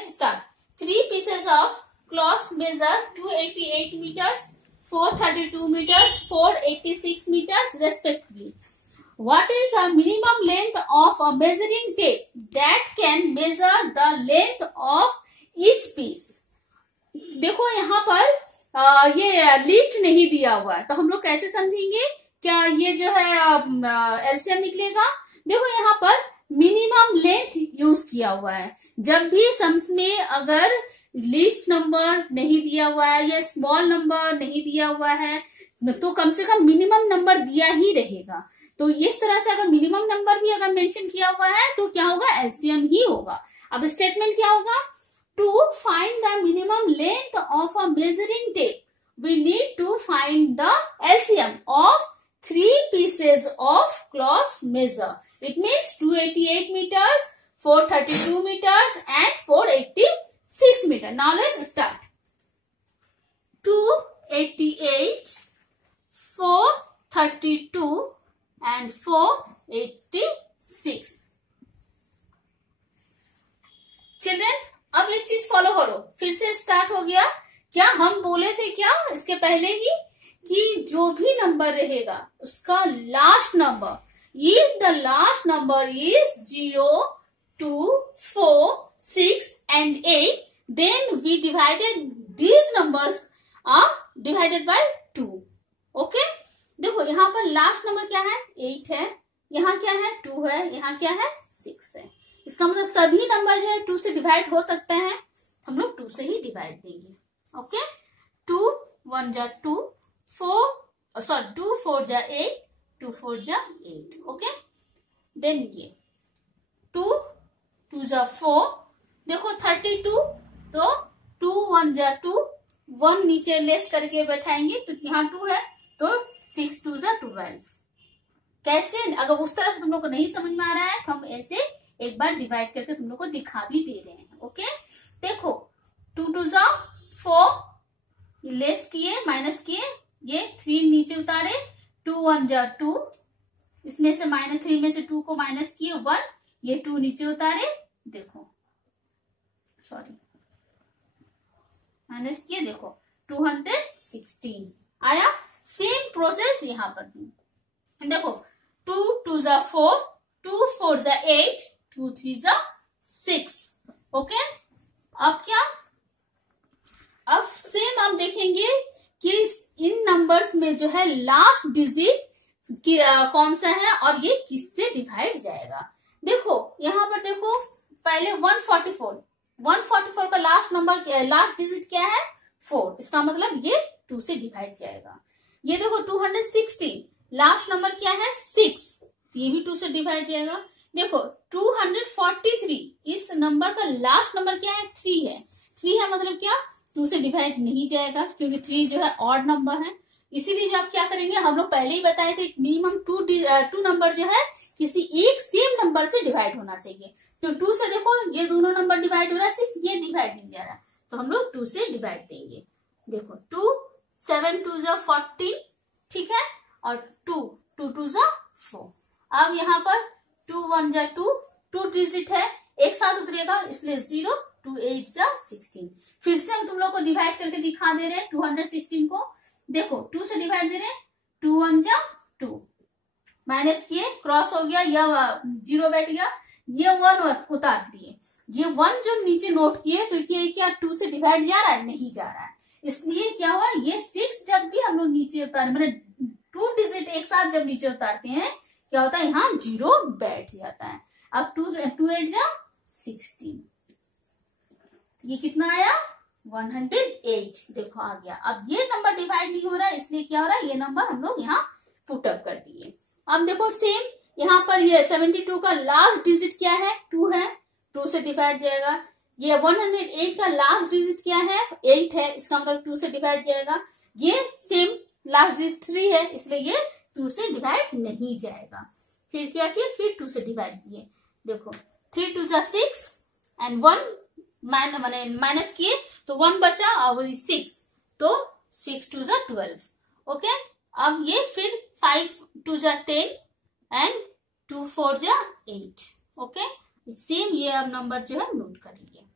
let's start. 3 pieces of cloth measure 288 meters, 432 meters, 486 meters respectively. What is the minimum length of a measuring tape that can measure the length of each piece? देखो यहाँ पर ये list नहीं दिया हुआ है, तो हम लोग कैसे समझेंगे क्या ये जो है एलसीएम निकलेगा? देखो यहाँ पर मिनिमम लेंथ यूज किया हुआ है। जब भी सम्स में अगर लिस्ट नंबर नहीं दिया हुआ है या स्मॉल नंबर नहीं दिया हुआ है तो कम से कम मिनिमम नंबर दिया ही रहेगा। तो इस तरह से अगर मिनिमम नंबर भी अगर मेंशन किया हुआ है तो क्या होगा? एलसीएम ही होगा। अब स्टेटमेंट क्या होगा? To find the minimum length of a measuring tape we need to find the LCM of 3 pieces of cloth measure. It means 288 meters, 432 meters and 486 meters. Now let's start. 288, 432 and 486. Children, अब एक चीज follow करो, फिर से start हो गया। क्या हम बोले थे क्या इसके पहले ही कि जो भी नंबर रहेगा उसका last number, if the last number is 0, 2, 4, 6 and 8, then we divided these numbers are divided by 2. Okay, देखो यहाँ पर लास्ट नंबर क्या है? 8 है, यहाँ क्या है? 2 है, यहाँ क्या है? 6 है। इसका मतलब सभी नंबर जो है 2 से डिवाइड हो सकते हैं, हम लोग 2 से ही डिवाइड देंगे। ओके, 2 1 जा 2, 2 4 जा 8, 2 4 जा 8। ओके, देन ये 2 2 जा 4, देखो 32, तो 2 1 जा 2, 1 नीचे लेस करके बैठाएंगे तो यहाँ 2 है, तो 6 2 जा 12। कैसे? अगर उस तरह से तुम लोग को नहीं समझ में आ रहा है तो हम ऐसे एक बार डिवाइड करके तुम लोग को दिखा भी दे रहे हैं। ओके, देखो 2 2 जा 4, लेस किए, माइनस किए, ये 3 नीचे उतारे, 2 1 जा 2, इसमें से -3 में से 2 को माइनस किए 1, ये 2 नीचे उतारे, देखो सॉरी माइनस किए, देखो 216 आया। सेम प्रोसेस यहाँ पर भी देखो 2 2 जा 4, 2 4 जा 8, 2 3 जा 6। ओके, अब क्या? अब सेम आप देखेंगे कि इन नंबर्स में जो है लास्ट डिजिट कौन सा है और ये किससे डिवाइड जाएगा। देखो यहाँ पर देखो पहले 144 का लास्ट नंबर, लास्ट डिजिट क्या है? 4। इसका मतलब ये 2 से डिवाइड जाएगा। ये देखो 216, लास्ट नंबर क्या है? 6, ये भी 2 से डिवाइड जाएगा। देखो 243, इस नंबर का लास्ट नंबर क्या है? 3 है। 3 है मतलब क्या? 2 से डिवाइड नहीं जाएगा क्योंकि 3 जो है ऑड नंबर है। इसीलिए जो आप क्या करेंगे, हम लोग पहले ही बताए थे मिनिमम 2 नंबर जो है किसी एक सेम नंबर से डिवाइड होना चाहिए। तो 2 से देखो ये दोनों नंबर डिवाइड हो रहा है, सिर्फ ये डिवाइड नहीं जा रहा, तो हम लोग 2 से डिवाइड देंगे। देखो 2 7 2 जा 14, ठीक है, और 2 2 2 जा 4। अब यहाँ पर 2 1 जा 2 डिजिट है, एक साथ उतरेगा इसलिए 0, 2 8 जा 16। फिर से हम तुम लोग को डिवाइड करके दिखा दे रहे हैं 216 को। देखो 2 से डिवाइड दे रहे हैं, 2 1 जा 2, माइनस किए, क्रॉस हो गया, या 0 बैठ गया, ये 1 उतार दिए, ये 1 जो नीचे नोट किए, तो ये क्या 2 से डिवाइड जा रहा है? नहीं जा रहा है। इसलिए क्या हुआ, ये 6 जब भी हम लोग नीचे उतार, मतलब 2 डिजिट एक साथ जब नीचे उतारते हैं क्या होता है? यहाँ 0 बैठ जाता है। अब 2 8 जा 16, ये कितना आया? 108। देखो आ गया। अब ये नंबर डिवाइड नहीं हो रहा है, इसलिए क्या हो रहा है? ये नंबर हम लोग यहाँ पुट अप कर दिए। अब देखो सेम यहाँ पर ये 72 का लास्ट डिजिट क्या है? 2 है, 2 से डिवाइड जाएगा। ये 108 का लास्ट डिजिट क्या है? 8 है, इसका मतलब 2 से डिवाइड जाएगा। ये सेम लास्ट डिजिट 3 है, इसलिए ये 2 से डिवाइड नहीं जाएगा। फिर क्या किया? फिर 2 से डिवाइड दिए। देखो 3 2 जा 6 एंड 1 माइनस किए तो 1 बचा और 6, तो 6 2 जा 12। ओके, अब ये फिर 5 2 जा 10 एंड 2 4 जा 8। ओके, सेम ये अब नंबर जो है नोट कर लिए।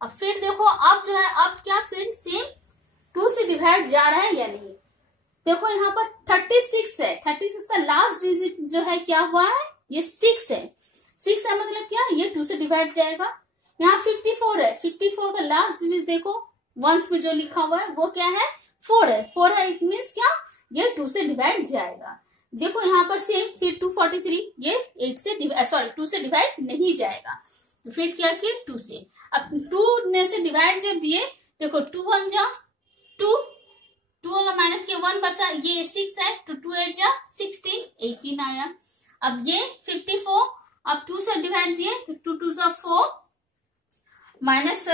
अब फिर देखो अब जो है अब क्या फिर सेम 2 से डिवाइड जा रहा है या नहीं। देखो यहाँ पर 36 है, 36 का लास्ट डिजिट जो है क्या हुआ है, ये 6 है। 6 है मतलब क्या, ये 2 से डिवाइड जाएगा। यहाँ 54 है, 54 का लास्ट डिजिट देखो वंस में जो लिखा हुआ है वो क्या है, 4 है। 4 है इट मीन्स क्या, ये 2 से डिवाइड जाएगा। देखो यहाँ पर सेम फिर 243, ये 8 से 2 से डिवाइड नहीं जाएगा। तो फिर क्या किए 2 से। अब 2 ने से डिवाइड जब दिए, देखो 2 1 जा 2, 2 अगर माइनस के 1 बचा, ये 6 है तो 2 8 जा 16, 18 आया। अब ये 54, अब 2 से डिवाइड दिए तो 2 2 जा 4, माइनस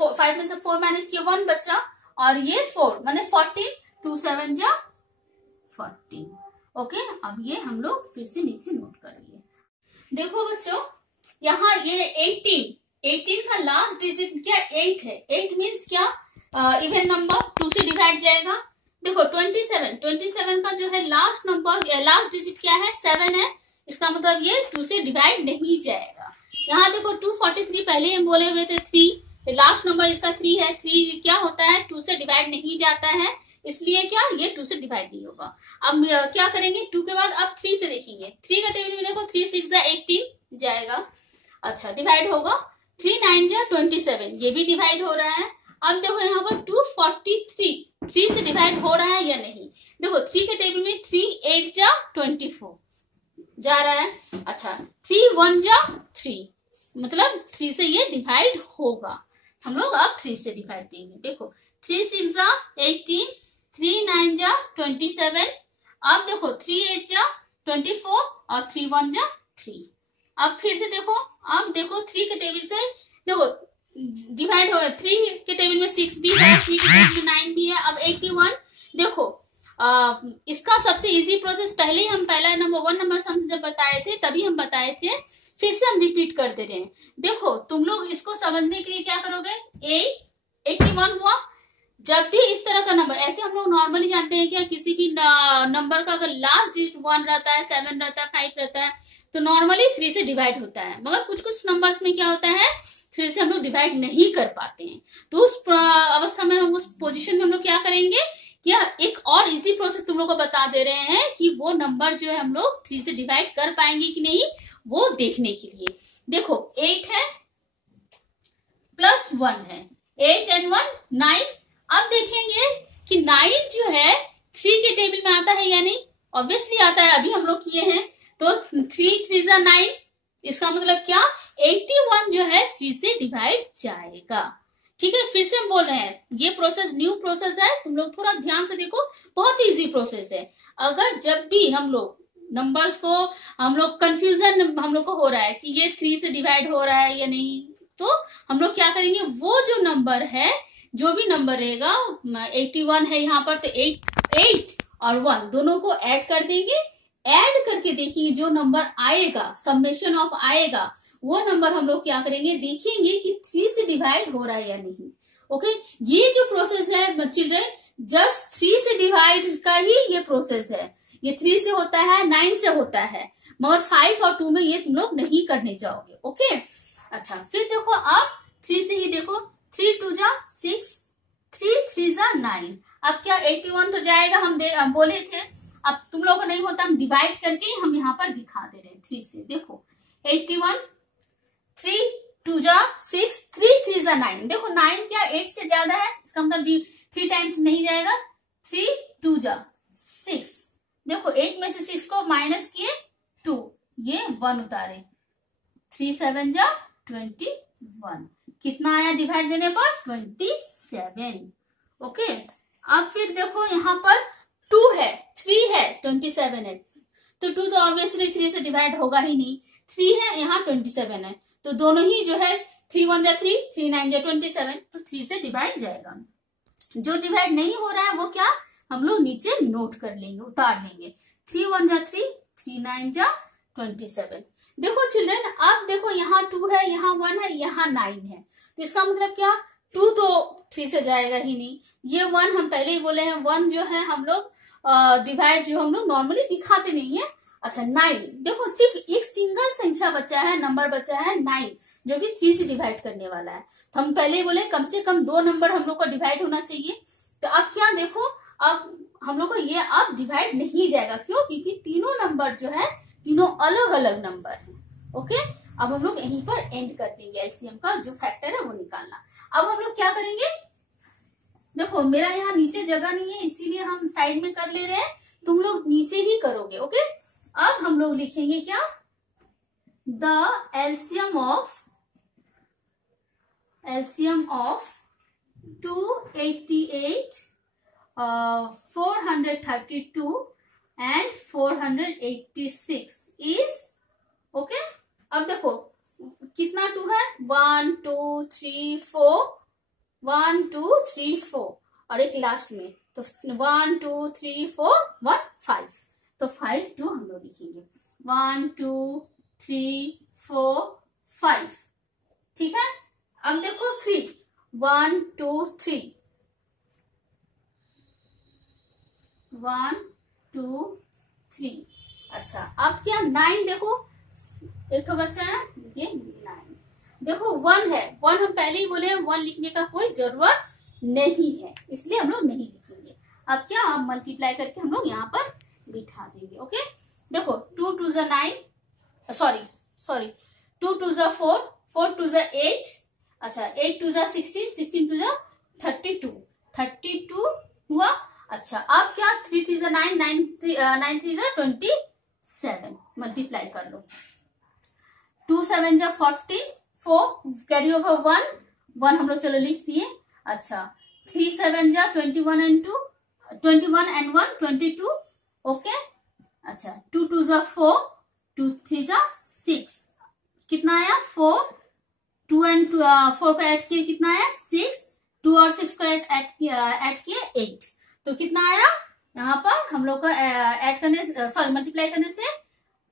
5 में से 4 माइनस के 1 बचा और ये 4 माने 14, 2 7 जा 14। ओके, अब ये हम लोग फिर से नीचे नोट कर लिए। देखो बच्चों यहाँ ये 18 का लास्ट डिजिट क्या 8 है। 8 मीन्स क्या, इवन नंबर 2 से डिवाइड जाएगा। देखो 27 का जो है लास्ट नंबर लास्ट डिजिट क्या है 7 है, इसका मतलब ये 2 से डिवाइड नहीं जाएगा। यहाँ देखो 243 पहले हम बोले हुए थे 3, लास्ट नंबर इसका 3 है। 3 क्या होता है 2 से डिवाइड नहीं जाता है, इसलिए क्या ये 2 से डिवाइड नहीं होगा। अब क्या करेंगे 2 के बाद अब 3 से देखेंगे। 3 का टेबल में देखो 3 6 जा 18 जाएगा, अच्छा डिवाइड होगा। 3 9 जा 27, ये भी डिवाइड हो रहा है। अब देखो यहाँ पर 243 3 से डिवाइड हो रहा है या नहीं। देखो 3 के टेबल में 3 8 जा 24 जा रहा है, अच्छा 3 1 जा 3 मतलब 3 से ये डिवाइड होगा। हम लोग अब 3 से डिवाइड देंगे। देखो 3 6 जा 18, 3 9 जा 27, अब देखो 3 8 जा 24 और 3 1 जा 3। अब फिर से देखो, अब देखो 3 के टेबल से देखो डिवाइड हो गया। 3 के टेबल में 6 भी है, 3 के टेबल में 9 भी है। अब 81 देखो इसका सबसे इजी प्रोसेस पहले ही हम पहला नंबर 1 नंबर सम जब बताए थे तभी हम बताए थे, फिर से हम रिपीट करते रहे। देखो तुम लोग इसको समझने के लिए क्या करोगे, 81 हुआ। जब भी इस तरह का नंबर, ऐसे हम लोग नॉर्मली जानते हैं क्या, किसी भी नंबर का अगर लास्ट डिजिट 1 रहता है, 7 रहता है, 5 रहता है तो नॉर्मली 3 से डिवाइड होता है। मगर कुछ कुछ नंबर्स में क्या होता है 3 से हम लोग डिवाइड नहीं कर पाते हैं। तो उस अवस्था में हम उस पोजीशन में हम लोग क्या करेंगे, क्या एक और इजी प्रोसेस तुम लोग को बता दे रहे हैं कि वो नंबर जो है हम लोग 3 से डिवाइड कर पाएंगे कि नहीं वो देखने के लिए। देखो 8 है प्लस 1 है, 8 and 1 9। अब देखेंगे कि 9 जो है 3 के टेबल में आता है या नहीं, ऑब्वियसली आता है, अभी हम लोग किए हैं। तो 3 3 जा 9, इसका मतलब क्या 81 जो है 3 से डिवाइड जाएगा। ठीक है, फिर से हम बोल रहे हैं ये प्रोसेस न्यू प्रोसेस है, तुम लोग थोड़ा ध्यान से देखो, बहुत इजी प्रोसेस है। अगर जब भी हम लोग नंबर्स को हम लोग कंफ्यूजन हम लोग को हो रहा है कि ये 3 से डिवाइड हो रहा है या नहीं, तो हम लोग क्या करेंगे, वो जो नंबर है जो भी नंबर रहेगा 81 है यहाँ पर, तो 8 और 1 दोनों को ऐड कर देंगे। ऐड करके देखिए जो नंबर आएगा, समेशन ऑफ आएगा, वो नंबर हम लोग क्या करेंगे, देखेंगे कि 3 से डिवाइड हो रहा है या नहीं। ओके, ये जो प्रोसेस है चिल्ड्रन जस्ट 3 से डिवाइड का ही ये प्रोसेस है। ये 3 से होता है, 9 से होता है, मगर 5 और 2 में ये तुम लोग नहीं करने जाओगे। ओके, अच्छा फिर देखो आप 3 से ही देखो, 3 2 जा 6, 3 3 जा 9। अब क्या 81 तो जाएगा, हम बोले थे। अब तुम लोगों को नहीं होता, हम डिवाइड करके हम यहाँ पर दिखा दे रहे हैं 3 से। देखो 81, 3 2 जा 6, 3 3 जा 9। देखो 9 क्या 8 से ज्यादा है, इसका मतलब 3 टाइम्स नहीं जाएगा। 3 2 जा 6, देखो 8 में से 6 को माइनस किए 2, ये 1 उतारे, 3 7 जा 21। कितना आया डिवाइड देने पर 27। ओके, अब फिर देखो यहाँ पर 2 है, 3 है, 27 है, तो 2 तो ऑब्वियसली 3 से डिवाइड होगा ही नहीं। 3 है, यहाँ 27 है, तो दोनों ही जो है 3 1 जा 3, 3 9 जा 27, तो 3 से डिवाइड जाएगा। जो डिवाइड नहीं हो रहा है वो क्या हम लोग नीचे नोट कर लेंगे, उतार लेंगे। 3 1 जा 3, 3 9 जा 27। देखो चिल्ड्रन, अब देखो यहाँ 2 है, यहाँ 1 है, यहाँ 9 है, तो इसका मतलब क्या 2 तो 3 से जाएगा ही नहीं। ये 1 हम पहले ही बोले हैं, 1 जो है हम लोग डिवाइड जो हम लोग नॉर्मली दिखाते नहीं है, अच्छा 9, देखो सिर्फ एक सिंगल संख्या बचा है, नंबर बचा है 9, जो कि 3 से डिवाइड करने वाला है। तो हम पहले ही बोले कम से कम 2 नंबर हम लोग को डिवाइड होना चाहिए। तो अब क्या देखो, अब हम लोग को ये अब डिवाइड नहीं जाएगा, क्यों? क्योंकि तीनों नंबर जो है तीनों अलग अलग नंबर है। ओके, अब हम लोग यहीं पर एंड कर देंगे, एलसीएम का जो फैक्टर है वो निकालना। अब हम लोग क्या करेंगे, देखो मेरा यहाँ नीचे जगह नहीं है इसीलिए हम साइड में कर ले रहे हैं, तुम लोग नीचे ही करोगे। ओके, अब हम लोग लिखेंगे क्या, the LCM of 288, 432 and 486 is, okay. अब देखो कितना 2 है, 1 2 3 4, 1 2 3 4 और एक लास्ट में, तो 1 2 3 4 1 5, तो 5 2 हम लोग लिखेंगे, 1 2 3 4 5, ठीक है। अब देखो 3, 1 2 3, 1 2 3, अच्छा अब क्या 9, देखो एक तो बच्चा है, ये 9, देखो 1 है, 1 हम पहले ही बोले 1 लिखने का कोई जरूरत नहीं है, इसलिए हम लोग नहीं लिखेंगे। अब क्या, अब मल्टीप्लाई करके हम लोग यहाँ पर बिठा देंगे। ओके, देखो 2 2 जा 9, सॉरी 2 2 जा 4, 4 2 जा 8, अच्छा 8 2 जा 16, 16 2 जा 32, 32 हुआ। अच्छा अब क्या, 3 3 जा 9, 9 3 जा 27, मल्टीप्लाई कर लो, 2 7 जा 40, 4 कैरी ओवर 1 हम लोग चलो लिख दिए। अच्छा 3 7 जा 21 एंड 2, 21 एंड 1 22, ओके। अच्छा 2 2 जा 4, 2 3 जा 6, कितना आया 4, 2 एंड 4 को ऐड किए कितना आया 6, 2 और 6 को ऐड किए 8, तो कितना आया यहाँ पर हम लोग को ऐड करने, सॉरी मल्टीप्लाई करने से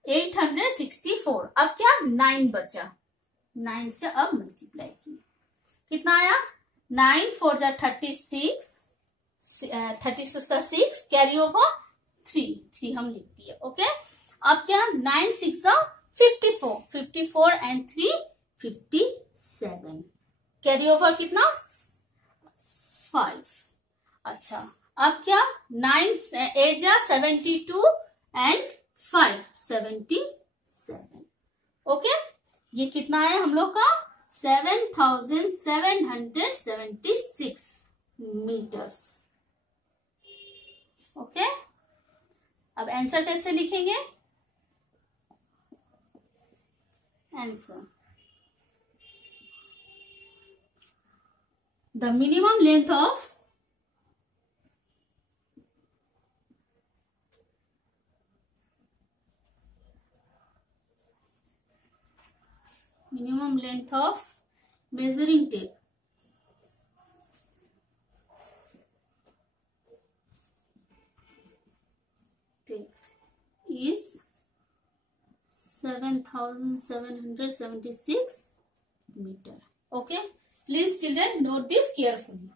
864। अब क्या 9 बचा, 9 से अब मल्टीप्लाई किए कितना आया, 9 4 जा 36, 36 का 6 कैरी ओवर 3 हम लिख दिए। ओके, अब क्या 9 6 जा 54, 54 एंड 3 57, कैरी ओवर कितना 5। अच्छा अब क्या 9 8 जा 72 एंड 5 77, ओके। ये कितना है हम लोग का 7776 मीटर्स। ओके, अब आंसर कैसे लिखेंगे, answer the minimum length of measuring tape is 7776 meter. Okay, please children note this carefully.